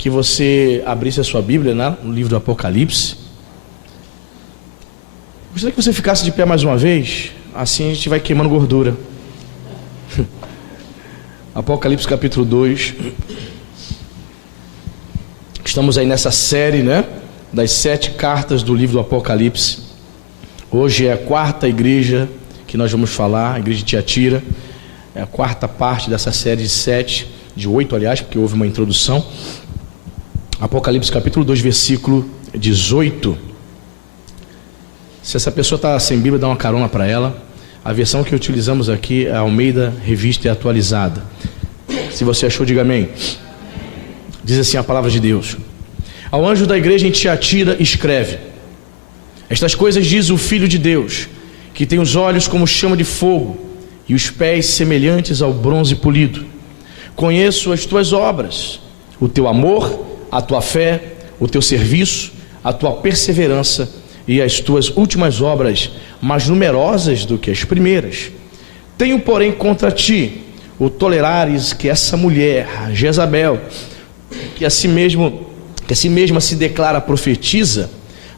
que você abrisse a sua Bíblia, né, no livro do Apocalipse. Gostaria que você ficasse de pé mais uma vez, assim a gente vai queimando gordura. Apocalipse capítulo 2. Estamos aí nessa série, né, das 7 cartas do livro do Apocalipse. Hoje é a 4ª igreja que nós vamos falar, a igreja de Tiatira. É a 4ª parte dessa série de 7, de 8 aliás, porque houve uma introdução. Apocalipse capítulo 2, versículo 18. Se essa pessoa está sem Bíblia, dá uma carona para ela. A versão que utilizamos aqui é a Almeida Revista e Atualizada. Se você achou, diga amém. Diz assim a palavra de Deus: ao anjo da igreja em Tiatira escreve: estas coisas diz o Filho de Deus, que tem os olhos como chama de fogo e os pés semelhantes ao bronze polido. Conheço as tuas obras, o teu amor, a tua fé, o teu serviço, a tua perseverança e as tuas últimas obras, mais numerosas do que as primeiras. Tenho, porém, contra ti o tolerares que essa mulher, Jezabel, que a si mesma se declara profetiza,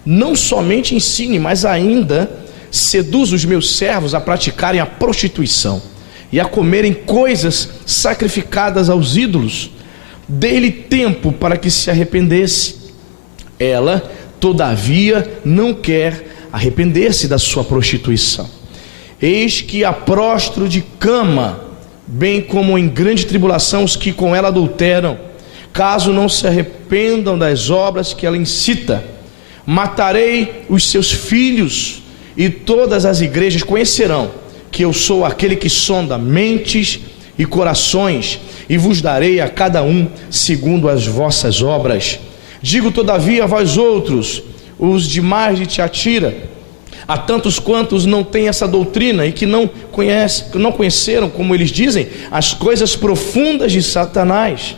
não somente ensine, mas ainda seduz os meus servos a praticarem a prostituição e a comerem coisas sacrificadas aos ídolos. Dê-lhe tempo para que se arrependesse. Ela, todavia, não quer arrepender-se da sua prostituição. Eis que a prostro de cama, bem como em grande tribulação os que com ela adulteram, caso não se arrependam das obras que ela incita. Matarei os seus filhos, e todas as igrejas conhecerão que eu sou aquele que sonda mentes e corações, e vos darei a cada um segundo as vossas obras. Digo todavia a vós outros, os demais de Tiatira, a tantos quantos não têm essa doutrina e que não conheceram, como eles dizem, as coisas profundas de Satanás,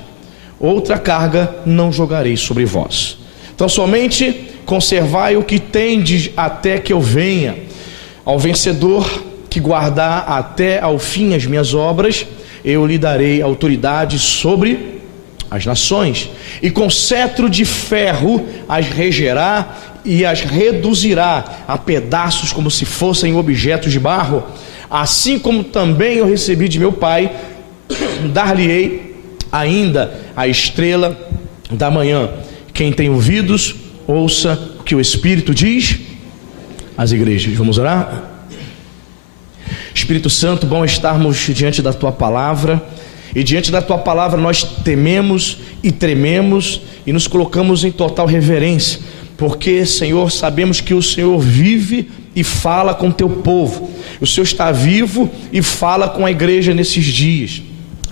outra carga não jogarei sobre vós. Então somente conservai o que tendes até que eu venha. Ao vencedor que guardar até ao fim as minhas obras, eu lhe darei autoridade sobre as nações, e com cetro de ferro as regerá e as reduzirá a pedaços como se fossem objetos de barro. Assim como também eu recebi de meu Pai, dar-lhe-ei ainda a estrela da manhã. Quem tem ouvidos, ouça o que o Espírito diz às igrejas. Vamos orar? Espírito Santo, bom estarmos diante da Tua Palavra, e diante da Tua Palavra nós tememos e trememos e nos colocamos em total reverência, porque, Senhor, sabemos que o Senhor vive e fala com Teu povo, o Senhor está vivo e fala com a igreja nesses dias.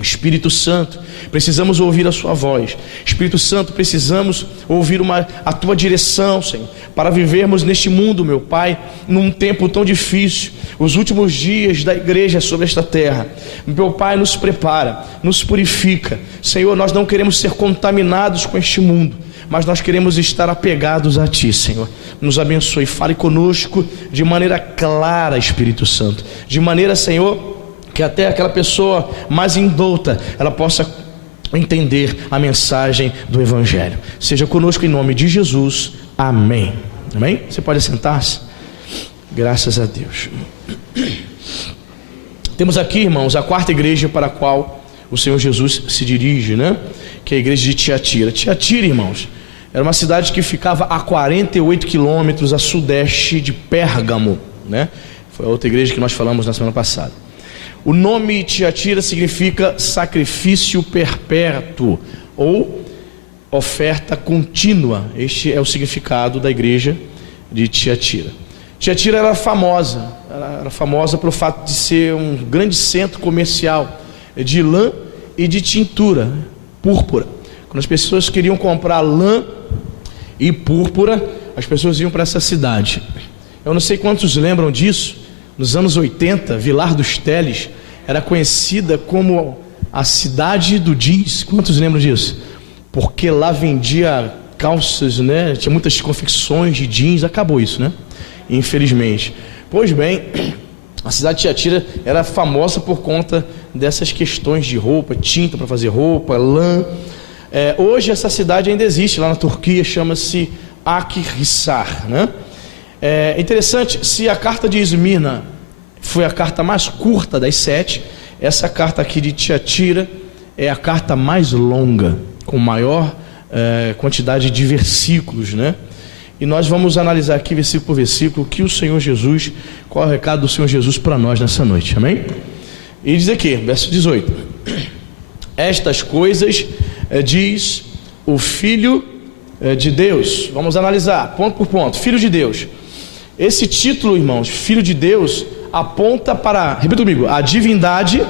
Espírito Santo, precisamos ouvir a sua voz. Espírito Santo, precisamos ouvir a tua direção, Senhor, para vivermos neste mundo, meu Pai, num tempo tão difícil, os últimos dias da igreja sobre esta terra. Meu Pai, nos prepara, nos purifica. Senhor, nós não queremos ser contaminados com este mundo, mas nós queremos estar apegados a Ti, Senhor. Nos abençoe, fale conosco de maneira clara, Espírito Santo, de maneira, Senhor, que até aquela pessoa mais indouta, ela possa entender a mensagem do Evangelho. Seja conosco em nome de Jesus, amém. Amém? Você pode sentar-se? Graças a Deus. Temos aqui, irmãos, a 4ª igreja para a qual o Senhor Jesus se dirige, né? Que é a igreja de Tiatira. Tiatira, irmãos, era uma cidade que ficava a 48 quilômetros a sudeste de Pérgamo, né? Foi a outra igreja que nós falamos na semana passada. O nome Tiatira significa sacrifício perpétuo ou oferta contínua. Este é o significado da igreja de Tiatira. Tiatira era famosa pelo fato de ser um grande centro comercial de lã e de tintura, púrpura. Quando as pessoas queriam comprar lã e púrpura, as pessoas iam para essa cidade. Eu não sei quantos lembram disso. Nos anos 80, Vilar dos Teles era conhecida como a cidade do jeans. Quantos lembram disso? Porque lá vendia calças, né? Tinha muitas confecções de jeans. Acabou isso, né? Infelizmente. Pois bem, a cidade de Tiatira era famosa por conta dessas questões de roupa, tinta para fazer roupa, lã. Hoje essa cidade ainda existe, lá na Turquia, chama-se Akhisar, né? É interessante, se a carta de Esmirna foi a carta mais curta das 7, essa carta aqui de Tiatira é a carta mais longa, com maior quantidade de versículos, né? E nós vamos analisar aqui versículo por versículo o que o Senhor Jesus, qual é o recado do Senhor Jesus para nós nessa noite, amém? E diz aqui, verso 18: estas coisas diz o Filho de Deus. Vamos analisar ponto por ponto. Filho de Deus. Esse título, irmãos, Filho de Deus, aponta para, repita comigo, a divindade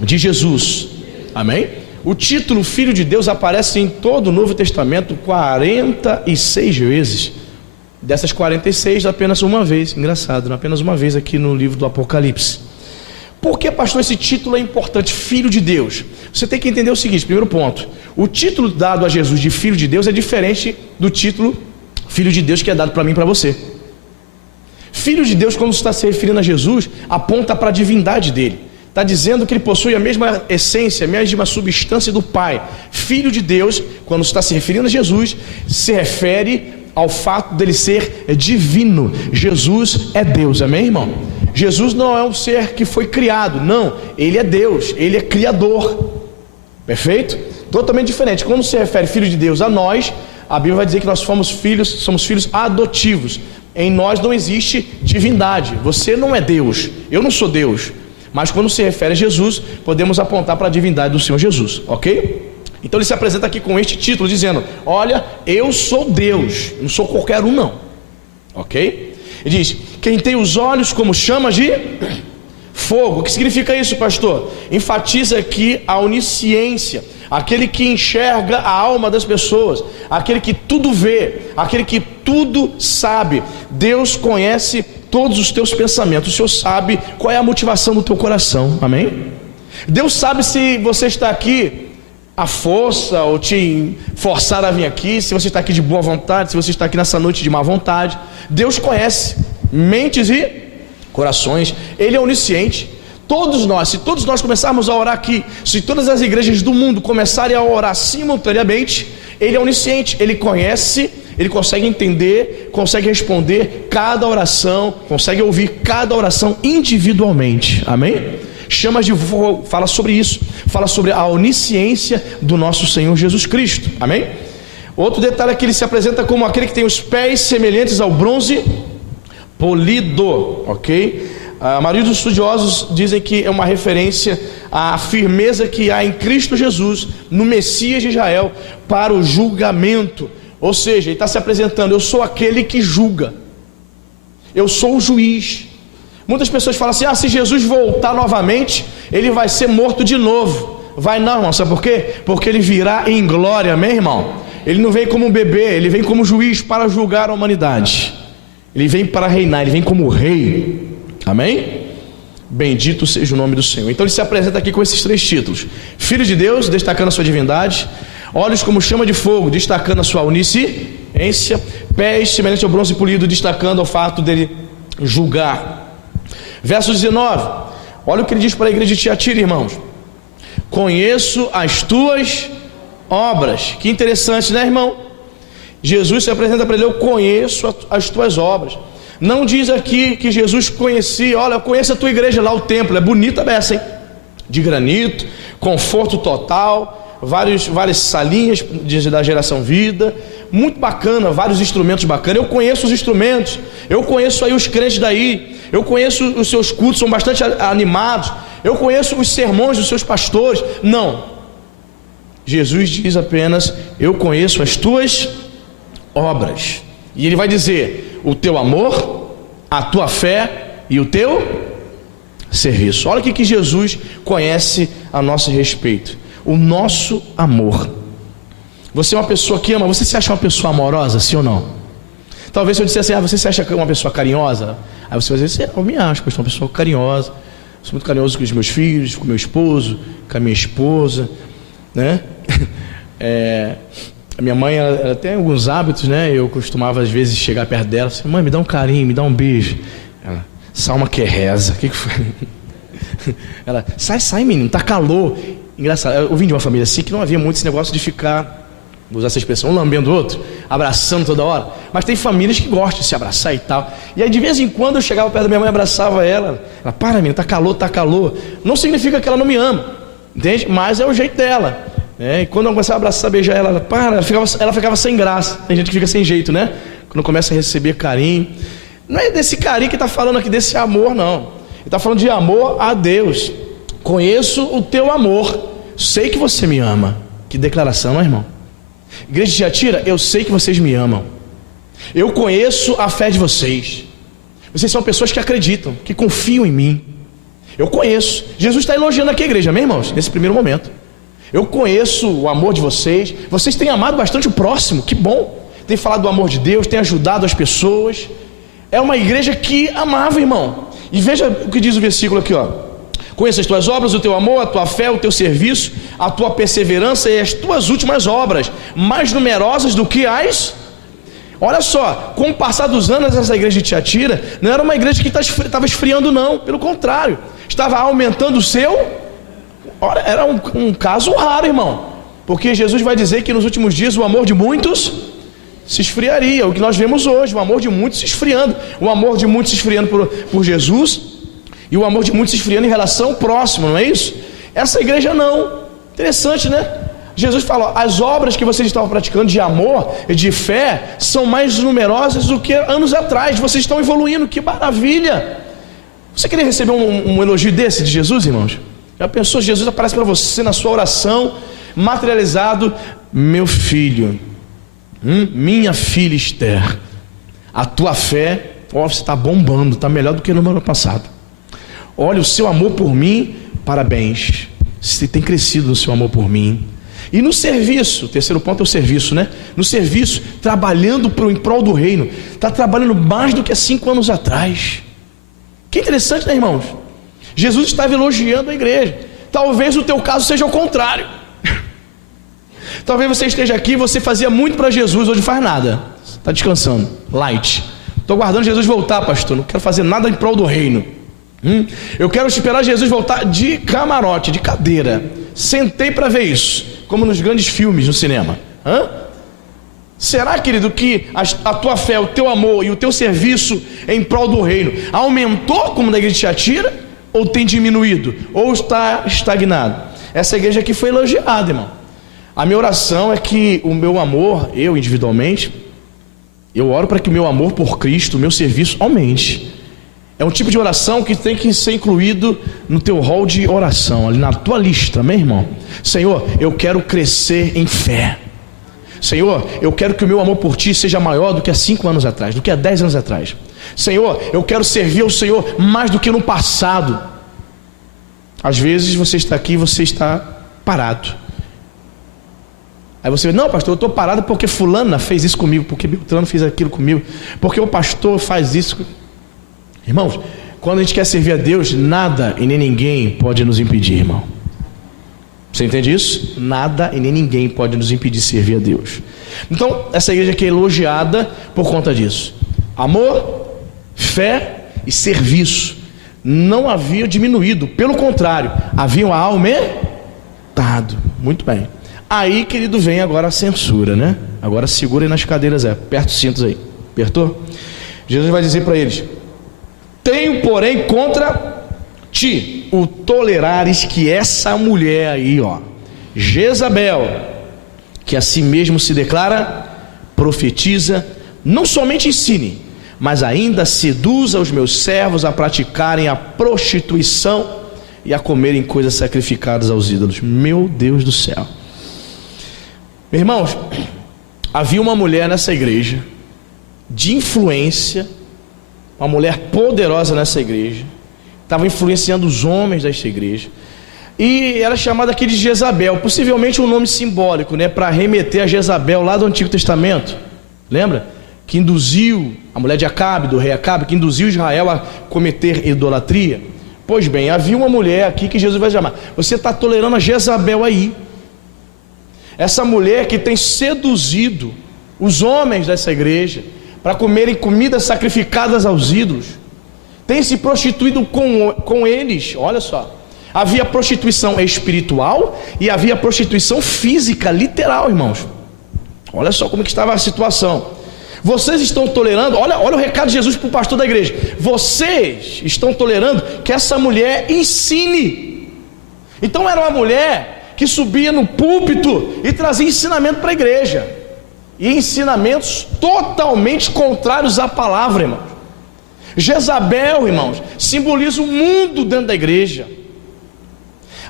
de Jesus, amém? O título Filho de Deus aparece em todo o Novo Testamento 46 vezes. Dessas 46, apenas uma vez, engraçado, não apenas uma vez aqui no livro do Apocalipse. Por que, pastor, esse título é importante, Filho de Deus? Você tem que entender o seguinte, primeiro ponto: o título dado a Jesus de Filho de Deus é diferente do título Filho de Deus que é dado para mim e para você. Filho de Deus, quando está se referindo a Jesus, aponta para a divindade dele. Está dizendo que ele possui a mesma essência, a mesma substância do Pai. Filho de Deus, quando está se referindo a Jesus, se refere ao fato dele ser divino. Jesus é Deus, amém, irmão? Jesus não é um ser que foi criado, não, ele é Deus, ele é criador, perfeito? Totalmente diferente. Quando se refere Filho de Deus a nós, a Bíblia vai dizer que nós somos filhos adotivos. Em nós não existe divindade, você não é Deus, eu não sou Deus, mas quando se refere a Jesus, podemos apontar para a divindade do Senhor Jesus, ok? Então ele se apresenta aqui com este título, dizendo: olha, eu sou Deus, não sou qualquer um não, ok? Ele diz: quem tem os olhos como chamas de fogo. O que significa isso, pastor? Enfatiza aqui a onisciência, aquele que enxerga a alma das pessoas, aquele que tudo vê, aquele que tudo sabe. Deus conhece todos os teus pensamentos, o Senhor sabe qual é a motivação do teu coração, amém? Deus sabe se você está aqui à força ou te forçar a vir aqui, se você está aqui de boa vontade, se você está aqui nessa noite de má vontade. Deus conhece mentes e corações, Ele é onisciente. Todos nós, se todos nós começarmos a orar aqui, se todas as igrejas do mundo começarem a orar simultaneamente, Ele é onisciente, Ele conhece, Ele consegue entender, consegue responder cada oração, consegue ouvir cada oração individualmente, amém? Chamas de fogo, fala sobre isso, fala sobre a onisciência do nosso Senhor Jesus Cristo, amém? Outro detalhe é que Ele se apresenta como aquele que tem os pés semelhantes ao bronze polido, ok? A maioria dos estudiosos dizem que é uma referência à firmeza que há em Cristo Jesus, no Messias de Israel, para o julgamento. Ou seja, ele está se apresentando: eu sou aquele que julga, eu sou o juiz. Muitas pessoas falam assim: se Jesus voltar novamente, ele vai ser morto de novo. Vai não, irmão, sabe por quê? Porque ele virá em glória, amém, irmão? Ele não vem como um bebê, ele vem como juiz para julgar a humanidade. Ele vem para reinar, ele vem como rei, amém? Bendito seja o nome do Senhor. Então ele se apresenta aqui com esses 3 títulos: Filho de Deus, destacando a sua divindade; olhos como chama de fogo, destacando a sua onisciência; pés semelhantes ao bronze polido, destacando o fato dele julgar. Verso 19, olha o que ele diz para a igreja de Tiatira, irmãos: conheço as tuas obras. Que interessante, né, irmão? Jesus se apresenta para ele: eu conheço as tuas obras. Não diz aqui que Jesus conhecia: olha, eu conheço a tua igreja lá, o templo, é bonita a beça, hein? De granito, conforto total, várias salinhas da geração vida, muito bacana, vários instrumentos bacanas. Eu conheço os instrumentos, eu conheço aí os crentes daí, eu conheço os seus cultos, são bastante animados, eu conheço os sermões dos seus pastores. Não, Jesus diz apenas: eu conheço as tuas obras. E ele vai dizer: o teu amor, a tua fé e o teu serviço. Olha o que Jesus conhece a nosso respeito: o nosso amor. Você é uma pessoa que ama. Você se acha uma pessoa amorosa, sim ou não? Talvez se eu dissesse: você se acha uma pessoa carinhosa? Aí você vai dizer: eu me acho que eu sou uma pessoa carinhosa, sou muito carinhoso com os meus filhos, com meu esposo, com a minha esposa, né? A minha mãe, ela tem alguns hábitos, né? Eu costumava às vezes chegar perto dela e assim: mãe, me dá um carinho, me dá um beijo. Ela: Salma que reza. O que foi? Ela: sai menino, tá calor. Engraçado, eu vim de uma família assim que não havia muito esse negócio de ficar, vou usar essa expressão, um lambendo o outro, abraçando toda hora. Mas tem famílias que gostam de se abraçar e tal. E aí de vez em quando eu chegava perto da minha mãe e abraçava ela. Ela, para menina, tá calor, tá calor. Não significa que ela não me ama, entende? Mas é o jeito dela. E quando eu começava a abraçar, beijar ela, ela ficava sem graça. Tem gente que fica sem jeito, né? Quando começa a receber carinho. Não é desse carinho que está falando aqui, desse amor, não. Ele está falando de amor a Deus. Conheço o teu amor, sei que você me ama. Que declaração, não é, irmão? Igreja de Tiatira, eu sei que vocês me amam. Eu conheço a fé de vocês. Vocês são pessoas que acreditam, que confiam em mim. Eu conheço. Jesus está elogiando aqui a igreja, meus irmãos, nesse primeiro momento. Eu conheço o amor de vocês. Vocês têm amado bastante o próximo, que bom. Tem falado do amor de Deus, tem ajudado as pessoas. É uma igreja que amava, irmão. E veja o que diz o versículo aqui, ó. Conheço as tuas obras, o teu amor, a tua fé, o teu serviço, a tua perseverança e as tuas últimas obras, mais numerosas do que as... Olha só, com o passar dos anos, essa igreja de Tiatira não era uma igreja que estava esfriando, não. Pelo contrário, estava aumentando o seu... Olha, era um caso raro, irmão. Porque Jesus vai dizer que nos últimos dias o amor de muitos se esfriaria. O que nós vemos hoje, o amor de muitos se esfriando. O amor de muitos se esfriando por Jesus... E o amor de muitos se esfriando em relação ao próximo, não é isso? Essa igreja não. Interessante, né? Jesus fala, as obras que vocês estavam praticando de amor e de fé são mais numerosas do que anos atrás. Vocês estão evoluindo, que maravilha. Você queria receber um elogio desse de Jesus, irmãos? Já pensou, Jesus aparece para você na sua oração, materializado, meu filho, minha filha Esther, a tua fé, você está bombando, está melhor do que no ano passado. Olha, o seu amor por mim, parabéns. Você tem crescido no seu amor por mim. E no serviço, o terceiro ponto é o serviço, né? No serviço, trabalhando em prol do reino. Está trabalhando mais do que há 5 anos atrás. Que interessante, né, irmãos? Jesus estava elogiando a igreja. Talvez o teu caso seja o contrário. Talvez você esteja aqui e você fazia muito para Jesus, hoje faz nada. Está descansando, light. Estou aguardando Jesus voltar, pastor. Não quero fazer nada em prol do reino. Eu quero esperar Jesus voltar de camarote, de cadeira. Sentei para ver isso, como nos grandes filmes no cinema. Será, querido, que a tua fé, o teu amor e o teu serviço em prol do reino aumentou como da igreja de Tiatira? Ou tem diminuído? Ou está estagnado? Essa igreja aqui foi elogiada, irmão. A minha oração é que o meu amor, eu individualmente, eu oro para que o meu amor por Cristo, o meu serviço aumente. É um tipo de oração que tem que ser incluído no teu rol de oração, ali na tua lista, meu irmão. Senhor, eu quero crescer em fé. Senhor, eu quero que o meu amor por ti seja maior do que há 5 anos atrás, do que há 10 anos atrás. Senhor, eu quero servir ao Senhor mais do que no passado. Às vezes você está aqui e você está parado. Aí você diz, não, pastor, eu estou parado porque fulana fez isso comigo, porque Beltrano fez aquilo comigo, porque o pastor faz isso. Irmãos, quando a gente quer servir a Deus, nada e nem ninguém pode nos impedir, irmão. Você entende isso? Nada e nem ninguém pode nos impedir de servir a Deus. Então, essa igreja aqui é elogiada por conta disso. Amor, fé e serviço não haviam diminuído, pelo contrário, haviam aumentado. Muito bem. Aí, querido, vem agora a censura, né? Agora segurem nas cadeiras, aperta os cintos aí. Apertou? Jesus vai dizer para eles: tenho, porém, contra ti o tolerares que essa mulher aí, ó, Jezabel, que a si mesmo se declara, profetiza, não somente ensine, mas ainda seduza os meus servos a praticarem a prostituição e a comerem coisas sacrificadas aos ídolos. Meu Deus do céu. Meus irmãos, havia uma mulher nessa igreja de influência, uma mulher poderosa nessa igreja, estava influenciando os homens desta igreja, e era chamada aqui de Jezabel, possivelmente um nome simbólico, né, para remeter a Jezabel lá do Antigo Testamento, lembra? Que induziu, a mulher de Acabe, do rei Acabe, que induziu Israel a cometer idolatria. Pois bem, havia uma mulher aqui que Jesus vai chamar. Você está tolerando a Jezabel aí, essa mulher que tem seduzido os homens dessa igreja para comerem comidas sacrificadas aos ídolos, tem se prostituído com eles. Olha só, Havia prostituição espiritual e havia prostituição física, literal, irmãos. Olha só como que estava a situação. Vocês estão tolerando, olha o recado de Jesus para o pastor da igreja. Vocês estão tolerando que essa mulher ensine. Então era uma mulher que subia no púlpito e trazia ensinamento para a igreja. E ensinamentos totalmente contrários à palavra, irmãos. Jezabel, irmãos, simboliza o mundo dentro da igreja.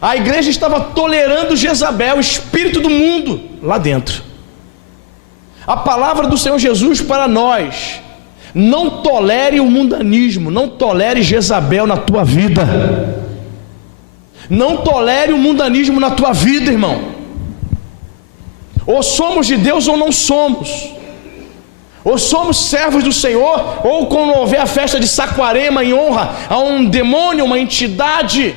A igreja estava tolerando Jezabel, o espírito do mundo, lá dentro. A palavra do Senhor Jesus para nós: não tolere o mundanismo, não tolere Jezabel na tua vida. Não tolere o mundanismo na tua vida, irmão. Ou somos de Deus ou não somos. Ou somos servos do Senhor, ou quando houver a festa de Saquarema em honra a um demônio, uma entidade,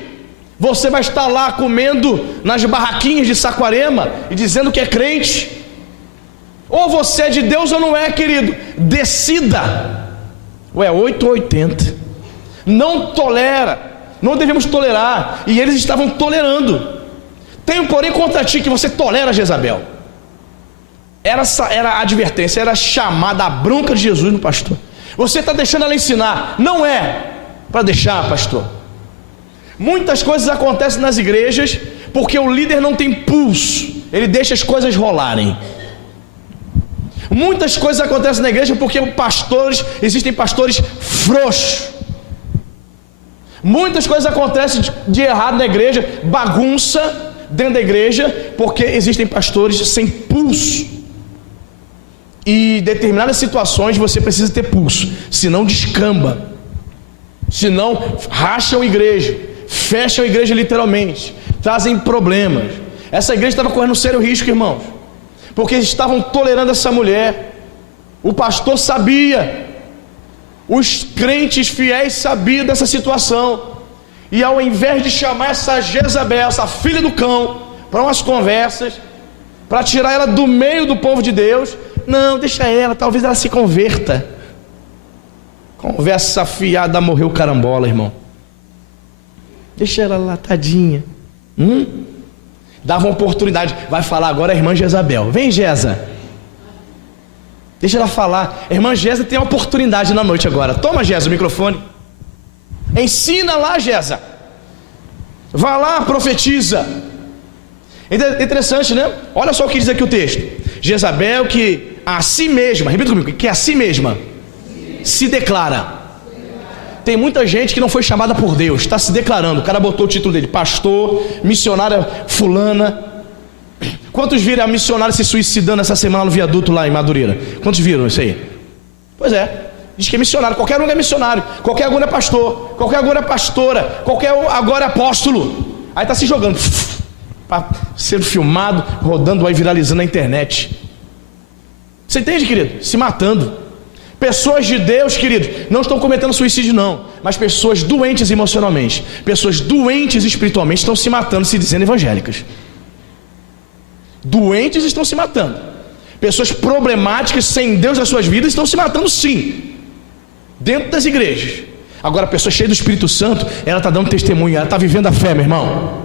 você vai estar lá comendo nas barraquinhas de Saquarema e dizendo que é crente. Ou você é de Deus ou não é, querido. Decida. Ou é 8 ou 80. Não tolera. Não devemos tolerar. E eles estavam tolerando. Tenho porém contra ti que você tolera Jezabel. Era a advertência, era a chamada, a bronca de Jesus no pastor. Você está deixando ela ensinar. Não é para deixar, pastor. Muitas coisas acontecem nas igrejas porque o líder não tem pulso. Ele deixa as coisas rolarem. Muitas coisas acontecem na igreja porque existem pastores frouxos. Muitas coisas acontecem de errado na igreja, bagunça dentro da igreja, porque existem pastores sem pulso. E em determinadas situações você precisa ter pulso, senão descamba, senão racham a igreja, fecham a igreja literalmente, trazem problemas. Essa igreja estava correndo um sério risco, irmãos, porque eles estavam tolerando essa mulher. O pastor sabia, os crentes fiéis sabiam dessa situação, e ao invés de chamar essa Jezabel, essa filha do cão, para umas conversas, para tirar ela do meio do povo de Deus, não, deixa ela, talvez ela se converta. Conversa fiada, morreu carambola, irmão. Deixa ela lá, tadinha. Dava uma oportunidade. Vai falar agora a irmã Jezabel. Vem, Jeza. Deixa ela falar. A irmã Jeza tem uma oportunidade na noite agora. Toma, Jeza, o microfone. Ensina lá, Jeza. Vai lá, profetiza. Interessante, né? Olha só o que diz aqui o texto. Jezabel, que a si mesma, repita comigo, que a si mesma se declara. Tem muita gente que não foi chamada por Deus, está se declarando. O cara botou o título dele, pastor, missionária fulana. Quantos viram a missionária se suicidando essa semana no viaduto lá em Madureira? Quantos viram isso aí? Pois é, diz que é missionário. Qualquer um é missionário, qualquer agora é pastor, qualquer agora é pastora, qualquer agora é apóstolo. Aí está se jogando, sendo filmado, rodando aí, viralizando na internet. Você entende, querido? Se matando. Pessoas de Deus, querido, não estão cometendo suicídio não, mas pessoas doentes emocionalmente, pessoas doentes espiritualmente estão se matando, se dizendo evangélicas. Doentes estão se matando. Pessoas problemáticas, sem Deus nas suas vidas, estão se matando sim, dentro das igrejas. Agora, a pessoa cheia do Espírito Santo, ela está dando testemunho, ela está vivendo a fé, meu irmão.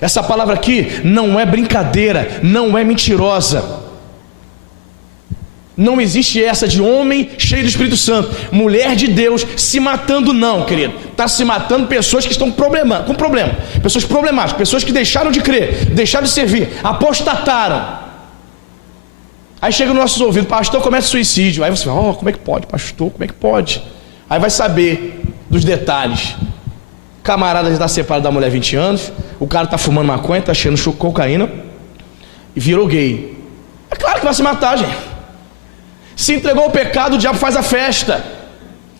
Essa palavra aqui não é brincadeira, não é mentirosa. Não existe essa de homem cheio do Espírito Santo, mulher de Deus se matando, não, querido. Está se matando pessoas que estão com problema, pessoas problemáticas, pessoas que deixaram de crer, deixaram de servir, apostataram. Aí chega nos nossos ouvidos, pastor, comete suicídio. Aí você fala, como é que pode, pastor, como é que pode? Aí vai saber dos detalhes. Camarada já está separado da mulher há 20 anos, o cara está fumando maconha, está cheirando cocaína e virou gay. É claro que vai se matar, gente. Se entregou ao pecado, o diabo faz a festa.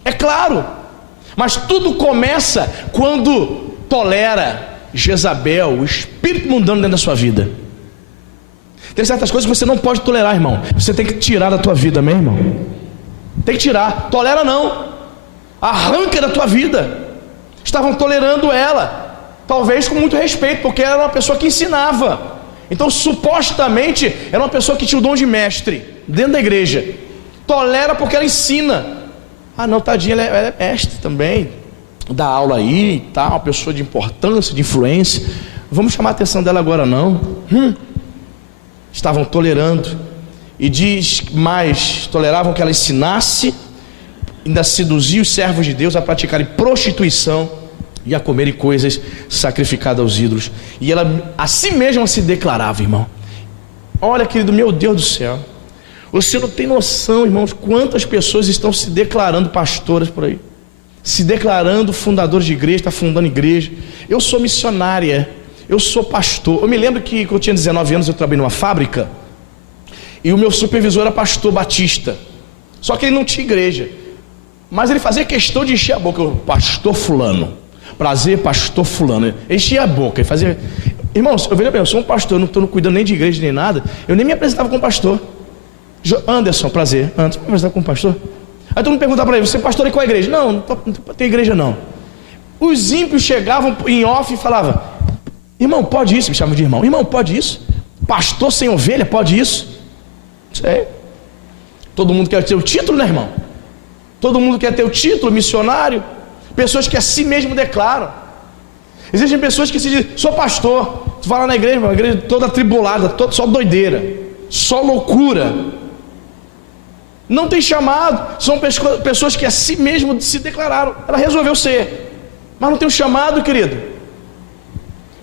É claro. Mas tudo começa quando tolera Jezabel, o espírito mundano dentro da sua vida. Tem certas coisas que você não pode tolerar, irmão. Você tem que tirar da tua vida, meu irmão. Tem que tirar. Tolera não. Arranca da tua vida. Estavam tolerando ela, talvez com muito respeito, porque era uma pessoa que ensinava. Então supostamente era uma pessoa que tinha o dom de mestre dentro da igreja. Tolera porque ela ensina. Ah não, tadinha, ela é mestre também. dar aula aí e tal, uma pessoa de importância, de influência. Vamos chamar a atenção dela agora não. Estavam tolerando. E diz mais, toleravam que ela ensinasse, ainda seduzia os servos de Deus a praticarem prostituição e a comerem coisas sacrificadas aos ídolos. E ela a si mesma se declarava, irmão. Olha, querido, meu Deus do céu, você não tem noção, irmãos, quantas pessoas estão se declarando pastoras por aí, se declarando fundadores de igreja, está fundando igreja. Eu sou missionária, eu sou pastor. Eu me lembro que quando eu tinha 19 anos eu trabalhei numa fábrica e o meu supervisor era pastor batista, só que ele não tinha igreja, mas ele fazia questão de encher a boca. Pastor fulano, prazer, pastor fulano. Ele enchia a boca, ele fazia... Irmãos, eu vejo bem, eu sou um pastor, eu não estou cuidando nem de igreja nem nada, eu nem me apresentava como pastor. Anderson, prazer. Anderson, me apresentar como pastor? Aí todo mundo perguntava para ele, você é pastor em qual igreja? Não tem igreja não. Os ímpios chegavam em off e falavam, irmão, pode isso? Me chamavam de irmão. Irmão, pode isso? Pastor sem ovelha, pode isso? Sei. Todo mundo quer ter o título, né, irmão? Todo mundo quer ter o título, missionário. Pessoas que a si mesmo declaram. Existem pessoas que se dizem, sou pastor. Tu vai lá na igreja, uma igreja toda atribulada, só doideira, só loucura. Não tem chamado. São pessoas que a si mesmo se declararam. Ela resolveu ser, mas não tem um chamado, querido.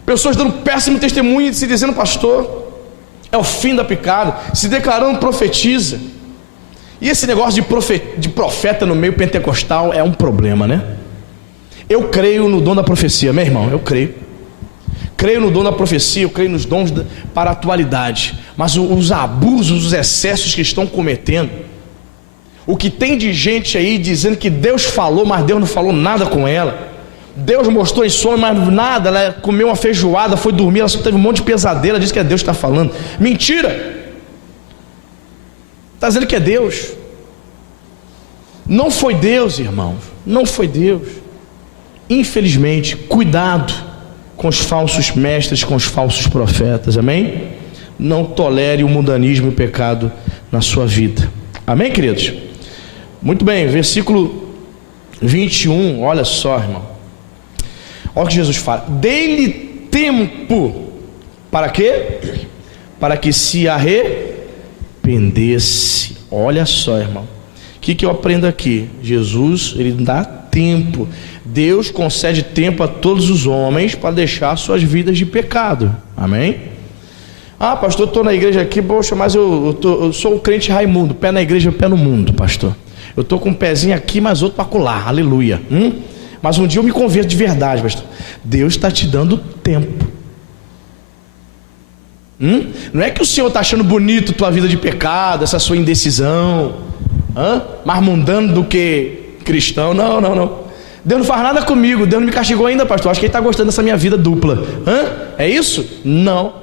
Pessoas dando péssimo testemunho e se dizendo pastor. É o fim da picada. Se declarando profetiza. E esse negócio de profeta no meio pentecostal é um problema, né? Eu creio no dom da profecia, meu irmão, eu creio. Creio no dom da profecia, eu creio nos dons para a atualidade. Mas os abusos, os excessos que estão cometendo, o que tem de gente aí dizendo que Deus falou, mas Deus não falou nada com ela. Deus mostrou em sonho, mas nada. Ela comeu uma feijoada, foi dormir, ela só teve um monte de pesadelo, ela disse que é Deus que está falando. Mentira! Está dizendo que é Deus. Não foi Deus, irmãos, não foi Deus. Infelizmente, cuidado com os falsos mestres, com os falsos profetas, amém? Não tolere o mundanismo e o pecado na sua vida, amém, queridos? Muito bem, versículo 21, olha só, irmão. Olha o que Jesus fala: dê-lhe tempo, para quê? Para que se arrependesse. Olha só, irmão, o que eu aprendo aqui? Jesus, ele dá tempo. Deus concede tempo a todos os homens para deixar suas vidas de pecado, amém? Ah, pastor, estou na igreja aqui, poxa, mas eu sou o crente Raimundo, pé na igreja, pé no mundo, pastor. Eu estou com um pezinho aqui, mas outro para colar, aleluia. Mas um dia eu me converto de verdade, pastor. Deus está te dando tempo. Não é que o Senhor está achando bonito tua vida de pecado, essa sua indecisão, mais mundano do que cristão. Não. Deus não faz nada comigo, Deus não me castigou ainda, pastor. Acho que Ele está gostando dessa minha vida dupla. É isso? Não.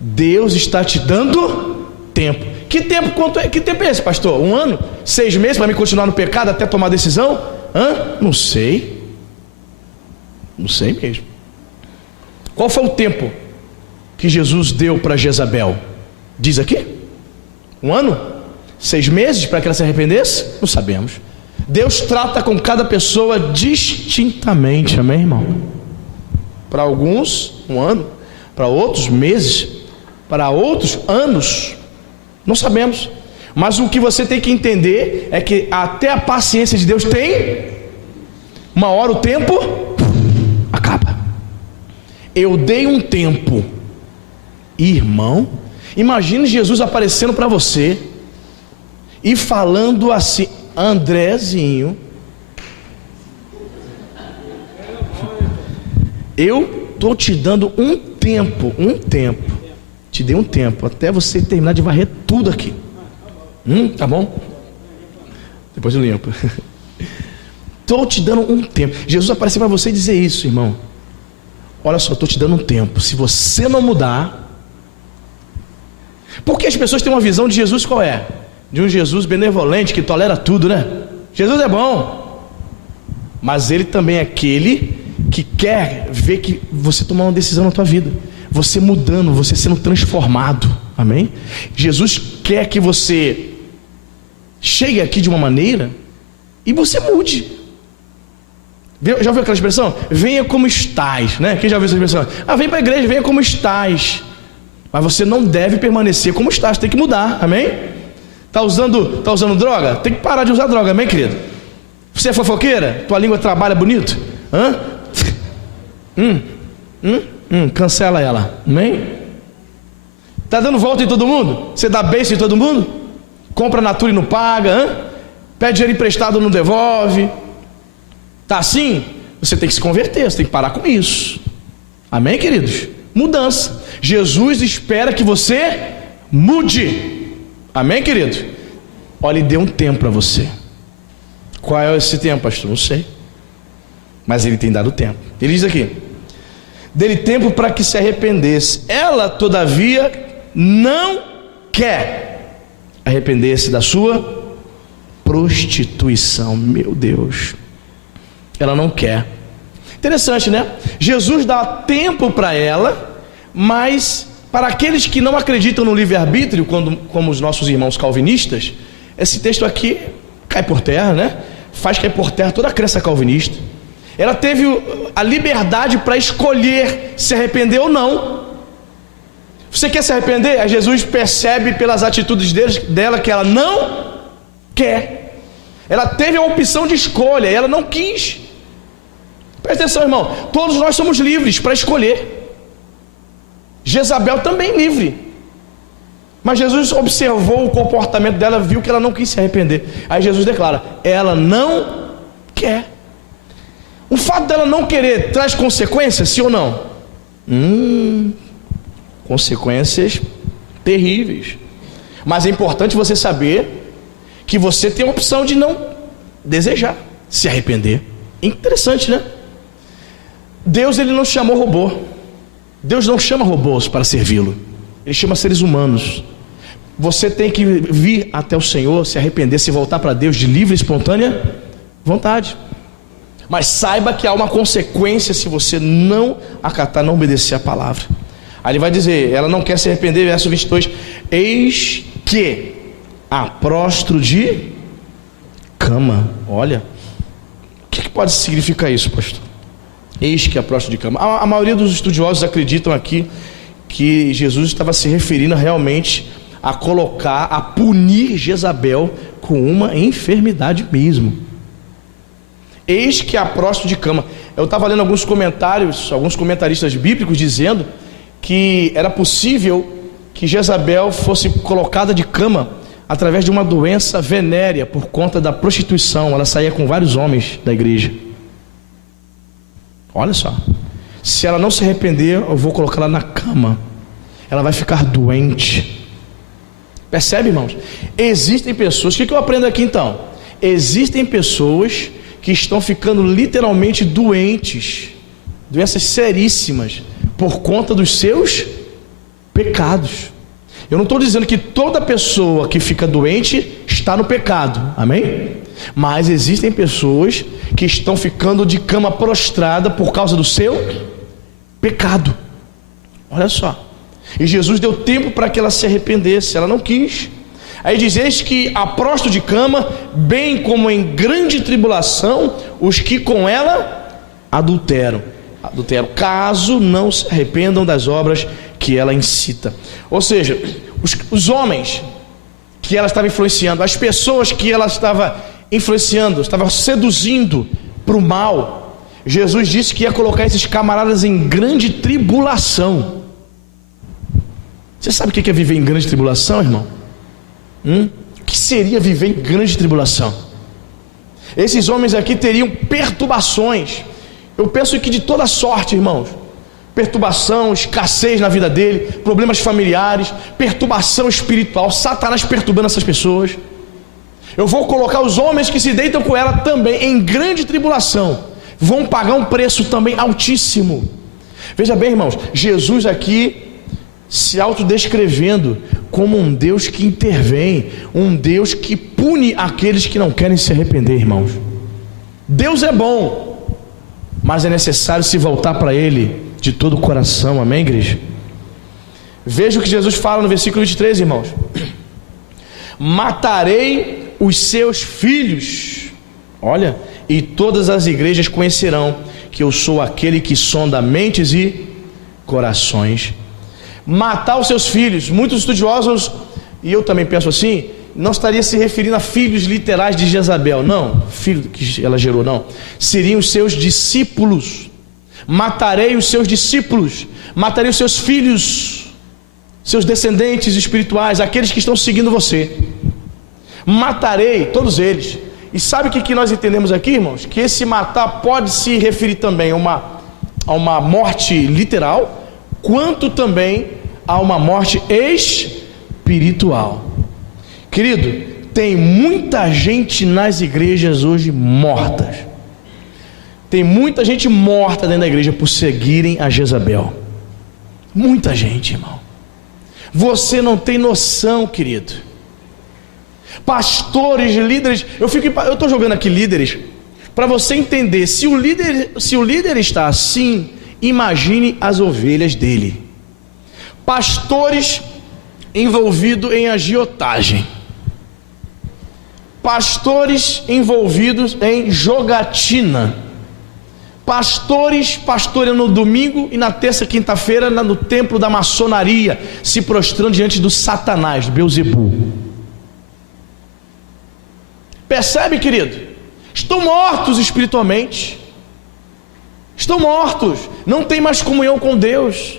Deus está te dando tempo. Que tempo? Que tempo é esse, pastor? 1 ano? 6 meses para mim continuar no pecado até tomar decisão? Não sei. Não sei mesmo. Qual foi o tempo que Jesus deu para Jezabel? Diz aqui? 1 ano? 6 meses para que ela se arrependesse? Não sabemos. Deus trata com cada pessoa distintamente, amém, irmão? Para alguns 1 ano, para outros meses, para outros anos, não sabemos. Mas o que você tem que entender é que até a paciência de Deus tem uma hora, o tempo acaba. Eu dei um tempo, irmão. Imagine Jesus aparecendo para você e falando assim: Andrezinho, eu estou te dando um tempo, te dei um tempo, até você terminar de varrer tudo aqui, tá bom? Depois eu limpo. Estou te dando um tempo. Jesus apareceu para você e dizer isso, irmão. Olha só, estou te dando um tempo. Se você não mudar, porque as pessoas têm uma visão de Jesus qual é? De um Jesus benevolente que tolera tudo, né? Jesus é bom, mas Ele também é aquele que quer ver que você tomar uma decisão na tua vida, você mudando, você sendo transformado, amém? Jesus quer que você chegue aqui de uma maneira e você mude. Já ouviu aquela expressão? Venha como estás, né? Quem já ouviu essa expressão? Vem para a igreja, venha como estás. Mas você não deve permanecer como estás, tem que mudar, amém? Tá usando droga? Tem que parar de usar droga, amém, querido? Você é fofoqueira? Tua língua trabalha bonito? Cancela ela, amém? Tá dando volta em todo mundo? Você dá beijo em todo mundo? Compra natura e não paga, pede dinheiro emprestado e não devolve. Tá assim? Você tem que se converter, você tem que parar com isso. Amém, queridos? Mudança. Jesus espera que você mude. Amém, querido? Olha, ele deu um tempo para você. Qual é esse tempo, pastor? Não sei. Mas ele tem dado tempo. Ele diz aqui: dele tempo para que se arrependesse. Ela, todavia, não quer arrepender-se da sua prostituição. Meu Deus. Ela não quer. Interessante, né? Jesus dá tempo para ela, mas para aqueles que não acreditam no livre-arbítrio, como os nossos irmãos calvinistas, esse texto aqui cai por terra, né? Faz cair por terra toda a crença calvinista. Ela teve a liberdade para escolher se arrepender ou não. Você quer se arrepender? Aí Jesus percebe pelas atitudes dela que ela não quer. Ela teve a opção de escolha e ela não quis. Presta atenção, irmão. Todos nós somos livres para escolher. Jezabel também livre. Mas Jesus observou o comportamento dela, viu que ela não quis se arrepender. Aí Jesus declara: ela não quer. O fato dela não querer traz consequências, sim ou não? Consequências terríveis. Mas é importante você saber que você tem a opção de não desejar se arrepender. Interessante, né? Deus, ele não chamou robô. Deus não chama robôs para servi-lo. Ele chama seres humanos. Você tem que vir até o Senhor, se arrepender, se voltar para Deus de livre e espontânea vontade. Mas saiba que há uma consequência se você não acatar, não obedecer a palavra. Aí ele vai dizer, ela não quer se arrepender, verso 22. Eis que a prostro de cama. Olha, o que pode significar isso, pastor? Eis que a prostro de cama. A maioria dos estudiosos acreditam aqui que Jesus estava se referindo realmente a colocar, a punir Jezabel com uma enfermidade mesmo. Eis que a prostro de cama. Eu estava lendo alguns comentários, alguns comentaristas bíblicos dizendo que era possível que Jezabel fosse colocada de cama através de uma doença venérea por conta da prostituição. Ela saía com vários homens da igreja. Olha só, se ela não se arrepender, eu vou colocá-la na cama. Ela vai ficar doente. Percebe, irmãos? Existem pessoas, o que eu aprendo aqui então? Existem pessoas que estão ficando literalmente doentes, doenças seríssimas, por conta dos seus pecados. Eu não estou dizendo que toda pessoa que fica doente está no pecado, amém? Mas existem pessoas que estão ficando de cama prostrada por causa do seu pecado. Olha só. E Jesus deu tempo para que ela se arrependesse, ela não quis. Aí diz: eis que a prostro de cama, bem como em grande tribulação, os que com ela adulteram, caso não se arrependam das obras que ela incita. Ou seja, os homens que ela estava influenciando, as pessoas que ela estava influenciando, estava seduzindo para o mal, Jesus disse que ia colocar esses camaradas em grande tribulação. Você sabe o que é viver em grande tribulação, irmão? O que seria viver em grande tribulação? Esses homens aqui teriam perturbações. Eu penso que de toda sorte, irmãos. Perturbação, escassez na vida dele, problemas familiares, perturbação espiritual, Satanás perturbando essas pessoas. Eu vou colocar os homens que se deitam com ela também em grande tribulação. Vão pagar um preço também altíssimo. Veja bem, irmãos, Jesus aqui se autodescrevendo como um Deus que intervém, um Deus que pune aqueles que não querem se arrepender, irmãos. Deus é bom, mas é necessário se voltar para Ele de todo o coração, amém, igreja? Veja o que Jesus fala no versículo 23, irmãos: matarei os seus filhos. Olha, e todas as igrejas conhecerão que eu sou aquele que sonda mentes e corações. Matar os seus filhos, muitos estudiosos, e eu também penso assim, não estaria se referindo a filhos literais de Jezabel, não, filho que ela gerou, não, seriam os seus discípulos. Matarei os seus discípulos, matarei os seus filhos, seus descendentes espirituais, aqueles que estão seguindo você. Matarei todos eles. E sabe o que nós entendemos aqui, irmãos? Que esse matar pode se referir também a uma morte literal, quanto também a uma morte espiritual. Querido, tem muita gente nas igrejas hoje mortas. Tem muita gente morta dentro da igreja por seguirem a Jezabel. Muita gente, irmão. Você não tem noção, querido. Pastores, líderes, eu estou jogando aqui líderes para você entender. Se o líder está assim, imagine as ovelhas dele. Pastores envolvidos em agiotagem, pastores envolvidos em jogatina, pastores pastoreando no domingo e na terça, quinta-feira no templo da maçonaria, se prostrando diante do Satanás, do Beelzebu. Percebe, querido? Estão mortos espiritualmente, estão mortos, não tem mais comunhão com Deus,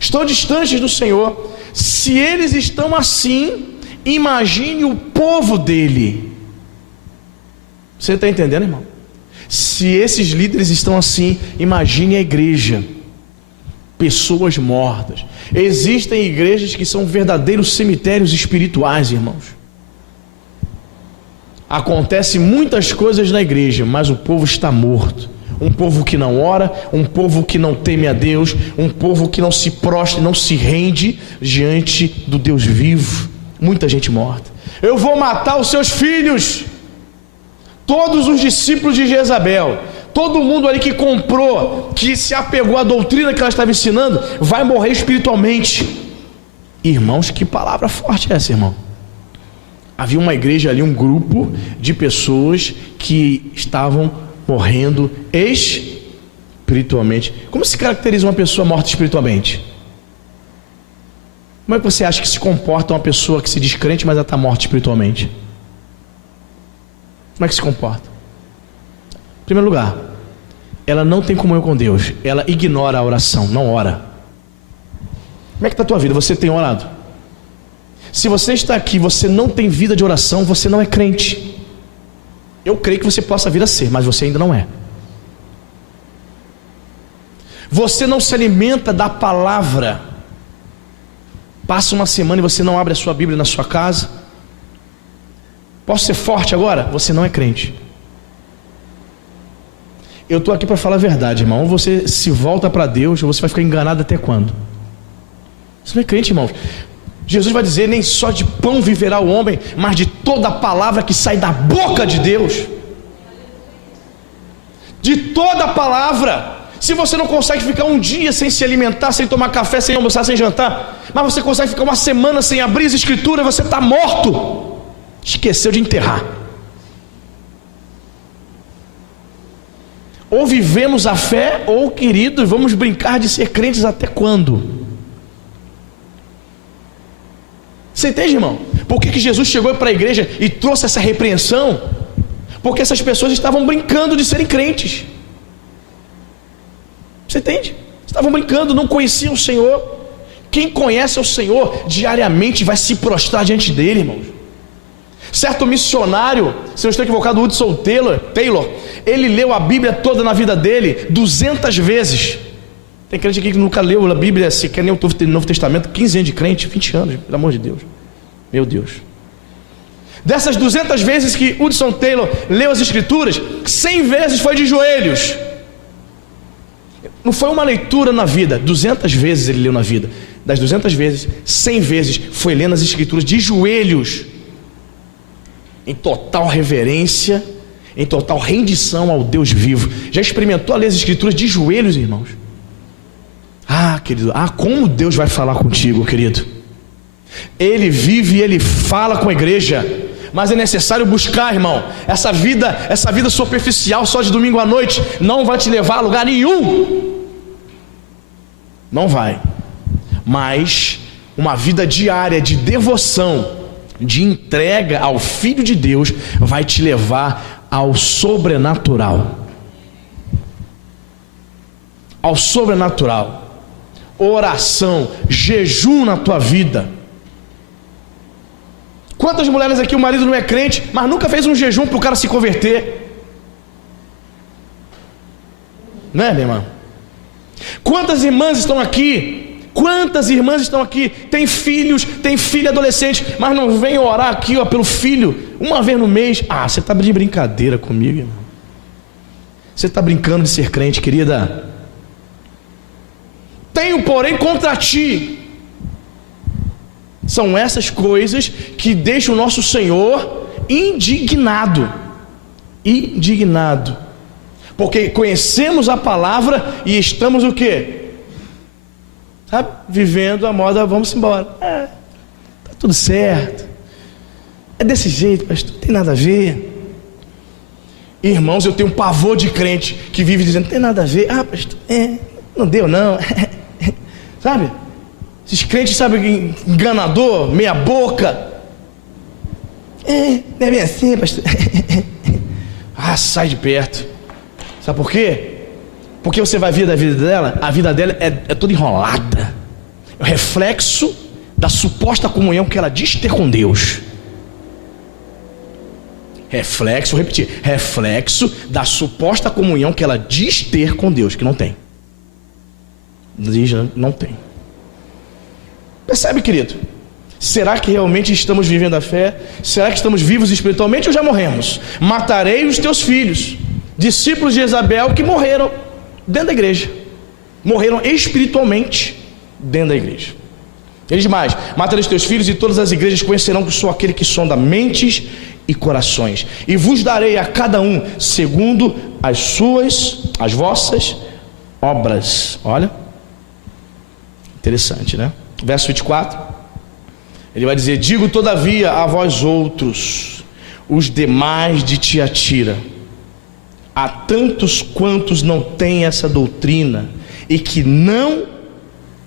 estão distantes do Senhor. Se eles estão assim, imagine o povo dele. Você está entendendo, irmão? Se esses líderes estão assim, imagine a igreja. Pessoas mortas. Existem igrejas que são verdadeiros cemitérios espirituais, irmãos. Acontece muitas coisas na igreja, mas o povo está morto. Um povo que não ora, um povo que não teme a Deus, um povo que não se prostra, não se rende diante do Deus vivo. Muita gente morta. Eu vou matar os seus filhos. Todos os discípulos de Jezabel, todo mundo ali que comprou, que se apegou à doutrina que ela estava ensinando, vai morrer espiritualmente. Irmãos, que palavra forte é essa, irmão? Havia uma igreja ali, um grupo de pessoas que estavam morrendo espiritualmente. Como se caracteriza uma pessoa morta espiritualmente? Como é que você acha que se comporta uma pessoa que se diz crente, mas ela está morta espiritualmente? Como é que se comporta? Em primeiro lugar, ela não tem comunhão com Deus, ela ignora a oração, não ora. Como é que está a tua vida? Você tem orado? Se você está aqui, você não tem vida de oração, você não é crente. Eu creio que você possa vir a ser, mas você ainda não é. Você não se alimenta da palavra. Passa uma semana e você não abre a sua Bíblia na sua casa. Posso ser forte agora? Você não é crente. Eu estou aqui para falar a verdade, irmão. Ou você se volta para Deus, ou você vai ficar enganado até quando? Você não é crente, irmãos. Jesus vai dizer, nem só de pão viverá o homem, mas de toda a palavra que sai da boca de Deus. De toda a palavra. Se você não consegue ficar um dia sem se alimentar, sem tomar café, sem almoçar, sem jantar, mas você consegue ficar uma semana sem abrir as escrituras, você está morto. Esqueceu de enterrar. Ou vivemos a fé, ou, querido, vamos brincar de ser crentes até quando? Você entende, irmão? Por que Jesus chegou para a igreja e trouxe essa repreensão? Porque essas pessoas estavam brincando de serem crentes. Você entende? Estavam brincando, não conheciam o Senhor. Quem conhece o Senhor diariamente vai se prostrar diante dele, irmãos. Certo missionário, se eu estou equivocado, Hudson Taylor, ele leu a Bíblia toda na vida dele 200 vezes. Tem crente aqui que nunca leu a Bíblia, sequer nem o Novo Testamento, 15 anos de crente, 20 anos, pelo amor de Deus. Meu Deus. Dessas 200 vezes que Hudson Taylor leu as Escrituras, 100 vezes foi de joelhos. Não foi uma leitura na vida, 200 vezes ele leu na vida. Das 200 vezes, 100 vezes foi lendo as Escrituras de joelhos, em total reverência, em total rendição ao Deus vivo. Já experimentou ler as Escrituras de joelhos, irmãos? Ah, querido, como Deus vai falar contigo, querido? Ele vive e ele fala com a igreja. mas é necessário buscar, irmão. Essa vida superficial só de domingo à noite não vai te levar a lugar nenhum. Não vai. Mas uma vida diária de devoção, de entrega ao Filho de Deus, vai te levar ao sobrenatural. Ao sobrenatural. Oração, jejum na tua vida. Quantas mulheres aqui o marido não é crente, mas nunca fez um jejum para o cara se converter? Não é, minha irmã? Quantas irmãs estão aqui? Quantas irmãs estão aqui? Tem filhos, tem filho adolescente, mas não vem orar aqui, ó, pelo filho uma vez no mês. Ah, você está de brincadeira comigo, irmão. Você está brincando de ser crente, querida. Tenho, porém, contra ti. São essas coisas que deixam o nosso Senhor indignado. Indignado. Porque conhecemos a palavra e estamos o quê? Sabe? Vivendo a moda, vamos embora. Tá tudo certo. É desse jeito, pastor, não tem nada a ver. Irmãos, eu tenho um pavor de crente que vive dizendo, não tem nada a ver. Ah, pastor, não deu não. Sabe? Esses crentes, sabe, enganador, meia boca. Não é bem assim, pastor. Ah, sai de perto. Sabe por quê? Porque você vai ver da vida dela, a vida dela é toda enrolada. É o reflexo da suposta comunhão que ela diz ter com Deus. Reflexo, vou repetir, reflexo da suposta comunhão que ela diz ter com Deus, que não tem. Diz, não tem. Percebe, querido? Será que realmente estamos vivendo a fé? Será que estamos vivos espiritualmente ou já morremos? Matarei os teus filhos, discípulos de Jezabel que morreram dentro da igreja, morreram espiritualmente dentro da igreja. Ele diz mais: matarei os teus filhos e todas as igrejas conhecerão que sou aquele que sonda mentes e corações, e vos darei a cada um segundo as vossas obras. Olha, interessante, né? Verso 24, ele vai dizer: digo todavia a vós outros, os demais de Tiatira, há tantos quantos não têm essa doutrina e que não